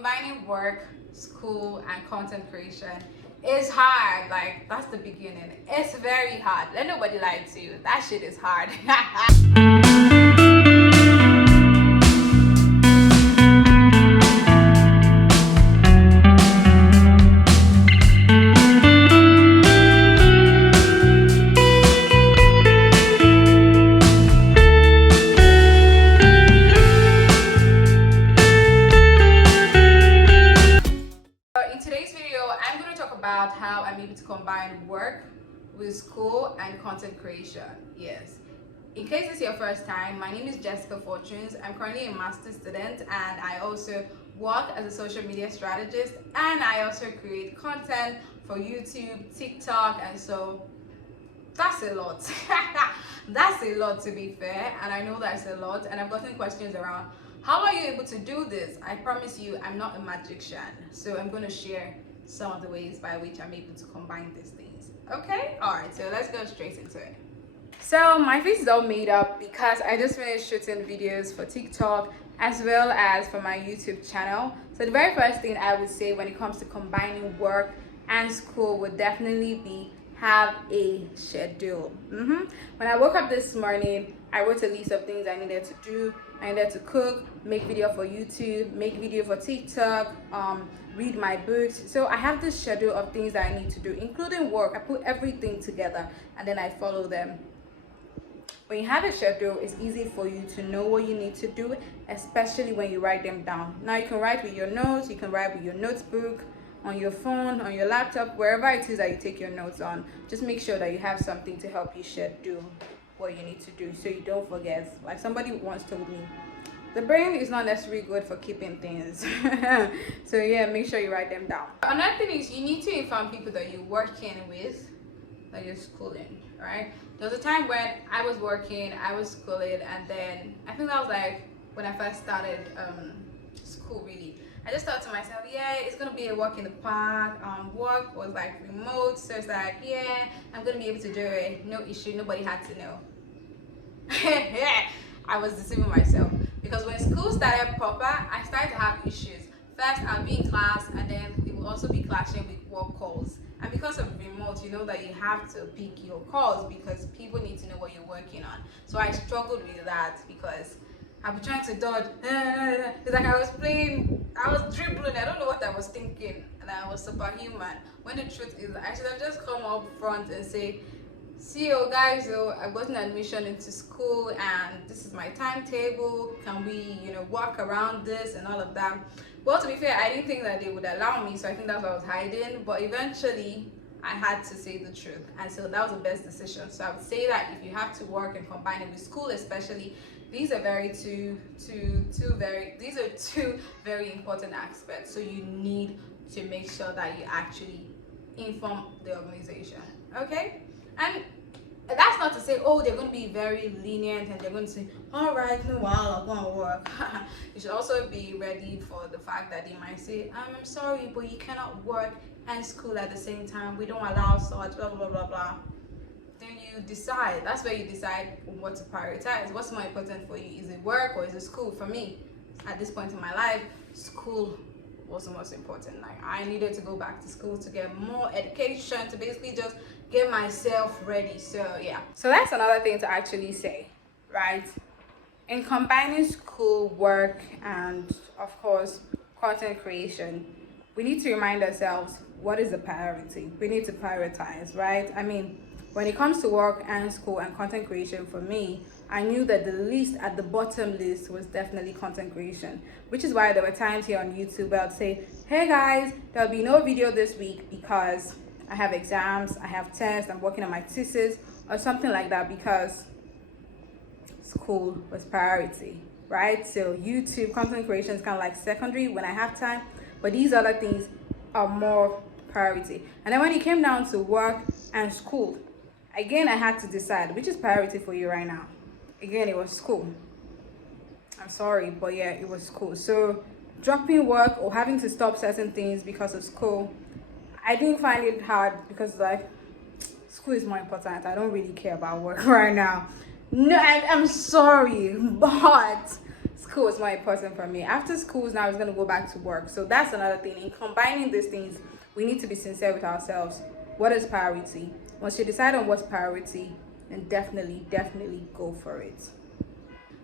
combining work, school, and content creation is hard. Like, that's the beginning. It's very hard. Let nobody lie to you. That shit is hard. In today's video, I'm going to talk about how I'm able to combine work with school and content creation. Yes. In case it's your first time, my name is Jessica Fortunes. I'm currently a master's student and I also work as a social media strategist, and I also create content for YouTube, TikTok, and so that's a lot. That's a lot, to be fair, and I know that's a lot, and I've gotten questions around how are you able to do this. I promise you I'm not a magician, so I'm going to share some of the ways by which I'm able to combine these things. Okay, all right, so let's go straight into it. So my face is all made up because I just finished shooting videos for TikTok as well as for my YouTube channel. So the very first thing I would say when it comes to combining work and school would definitely be have a schedule. When I woke up this morning, I wrote a list of things I needed to do. I needed to cook, make video for YouTube, make video for TikTok, read my books. So I have this schedule of things that I need to do, including work. I put everything together and then I follow them. When you have a schedule, it's easy for you to know what you need to do, especially when you write them down. Now you can write with your notes, you can write with your notebook, on your phone, on your laptop, wherever it is that you take your notes on. Just make sure that you have something to help you schedule what you need to do so you don't forget. Like somebody once told me, the brain is not necessarily good for keeping things. So yeah, make sure you write them down. Another thing is you need to inform people that you're working with, that you're schooling, right? There was a time when I was working, I was schooling, and then I think that was like when I first started school really. I just thought to myself, yeah, it's gonna be a walk in the park. Work was like remote, so it's like, yeah, I'm gonna be able to do it, no issue, nobody had to know. I was deceiving myself because when school started proper, I started to have issues. First, I'll be in class, and then it will also be clashing with work calls. And because of remote, you know that you have to pick your calls because people need to know what you're working on. So I struggled with that because I've been trying to dodge. It's like I was dribbling. I don't know what I was thinking, and I was superhuman. When the truth is, I should have just come up front and say, "See you guys, so I've gotten admission into school, and this is my timetable. Can we, work around this and all of that?" Well, to be fair, I didn't think that they would allow me, so I think that's what I was hiding. But eventually, I had to say the truth, and so that was the best decision. So I would say that if you have to work and combine it with school, especially, these are two very important aspects. So you need to make sure that you actually inform the organization, okay? And that's not to say, oh, they're going to be very lenient and they're going to say, all right, no, well, I'm going to work. You should also be ready for the fact that they might say, I'm sorry, but you cannot work and school at the same time. We don't allow such, blah, blah, blah, blah. Then you decide. That's where you decide what to prioritize. What's more important for you? Is it work or is it school? For me, at this point in my life, school was the most important. Like, I needed to go back to school to get more education, to basically just get myself ready. So yeah, so that's another thing to actually say, right? In combining school, work, and of course content creation, we need to remind ourselves what is the priority. We need to prioritize, right? I mean, when it comes to work and school and content creation, for me, I knew that the least at the bottom list was definitely content creation, which is why there were times here on YouTube where I'd say, hey guys, there'll be no video this week because I have exams, I have tests, I'm working on my thesis, or something like that, because school was priority, right? So YouTube content creation is kind of like secondary when I have time, but these other things are more priority. And then when it came down to work and school, again, I had to decide which is priority for you right now. Again, it was school. I'm sorry, but yeah, it was school. So dropping work or having to stop certain things because of school, I didn't find it hard because like school is more important. I don't really care about work right now. No, I'm sorry, but school is more important for me. After school now, it's going to go back to work. So that's another thing. In combining these things, we need to be sincere with ourselves. What is priority? Once you decide on what's priority, then definitely go for it.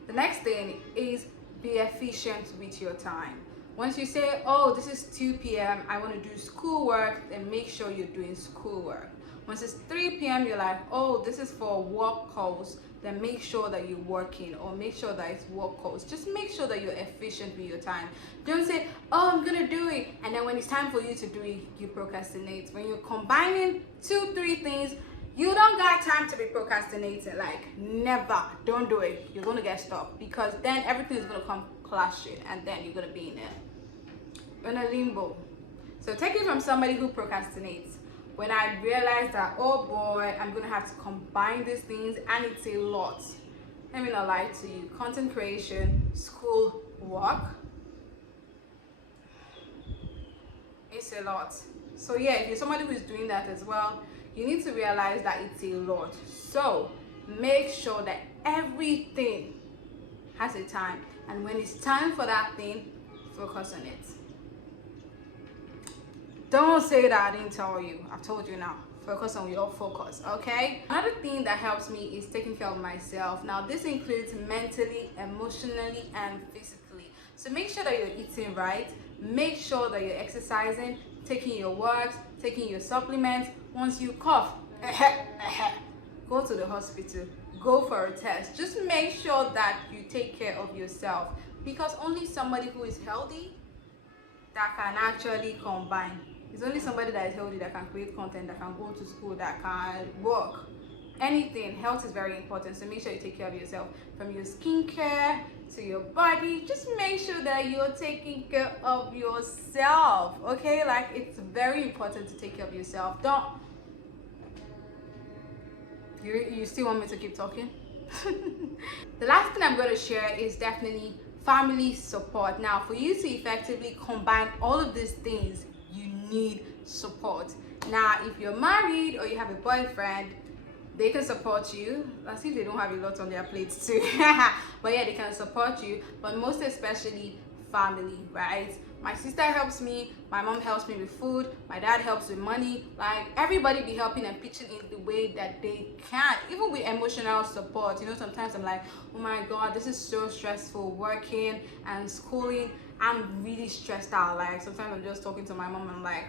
The next thing is be efficient with your time. Once you say, oh, this is 2 p.m., I want to do schoolwork, then make sure you're doing schoolwork. Once it's 3 p.m., you're like, oh, this is for work calls, then make sure that you're working, or make sure that it's work calls. Just make sure that you're efficient with your time. Don't say, oh, I'm gonna do it, and then when it's time for you to do it, you procrastinate. When you're combining 2-3 things, you don't got time to be procrastinating. Like, never. Don't do it. You're gonna get stuck, because then everything is gonna come clashing, and then you're gonna be in a limbo. So take it from somebody who procrastinates. When I realized that, oh boy, I'm gonna have to combine these things, and it's a lot. Let me not lie to you. Content creation, school, work, it's a lot. So yeah, if you're somebody who is doing that as well, you need to realize that it's a lot. So make sure that everything has a time, and when it's time for that thing, focus on it. Don't say that I didn't tell you. I've told you now. Focus on your focus, okay? Another thing that helps me is taking care of myself. Now, this includes mentally, emotionally, and physically. So make sure that you're eating right. Make sure that you're exercising, taking your works, taking your supplements. Once you cough, go to the hospital. Go for a test. Just make sure that you take care of yourself, because only somebody who is healthy that can actually combine. It's only somebody that is healthy that can create content, that can go to school, that can work. Anything. Health is very important, so make sure you take care of yourself. From your skincare to your body, just make sure that you're taking care of yourself, okay? Like, it's very important to take care of yourself. Don't... You still want me to keep talking? The last thing I'm going to share is definitely family support. Now, for you to effectively combine all of these things, you need support. Now, if you're married or you have a boyfriend, they can support you. As if they don't have a lot on their plates too. But yeah, they can support you. But most especially family, right? My sister helps me, my mom helps me with food, my dad helps with money. Like, everybody be helping and pitching in the way that they can. Even with emotional support, you know, sometimes I'm like, oh my god, this is so stressful, working and schooling. I'm really stressed out. Like, sometimes I'm just talking to my mom and I'm like,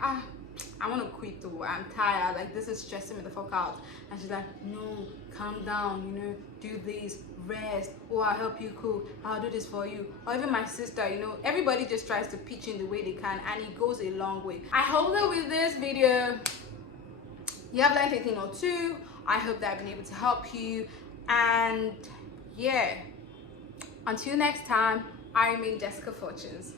I want to quit though, I'm tired, like, this is stressing me the fuck out. And she's like, no, calm down, you know, do this, rest, oh, I'll help you cook, I'll do this for you. Or even my sister, you know, everybody just tries to pitch in the way they can, and it goes a long way. I hope that with this video you have learned a thing or two. I hope that I've been able to help you, and yeah, until next time, I remain Jessica Fortunes.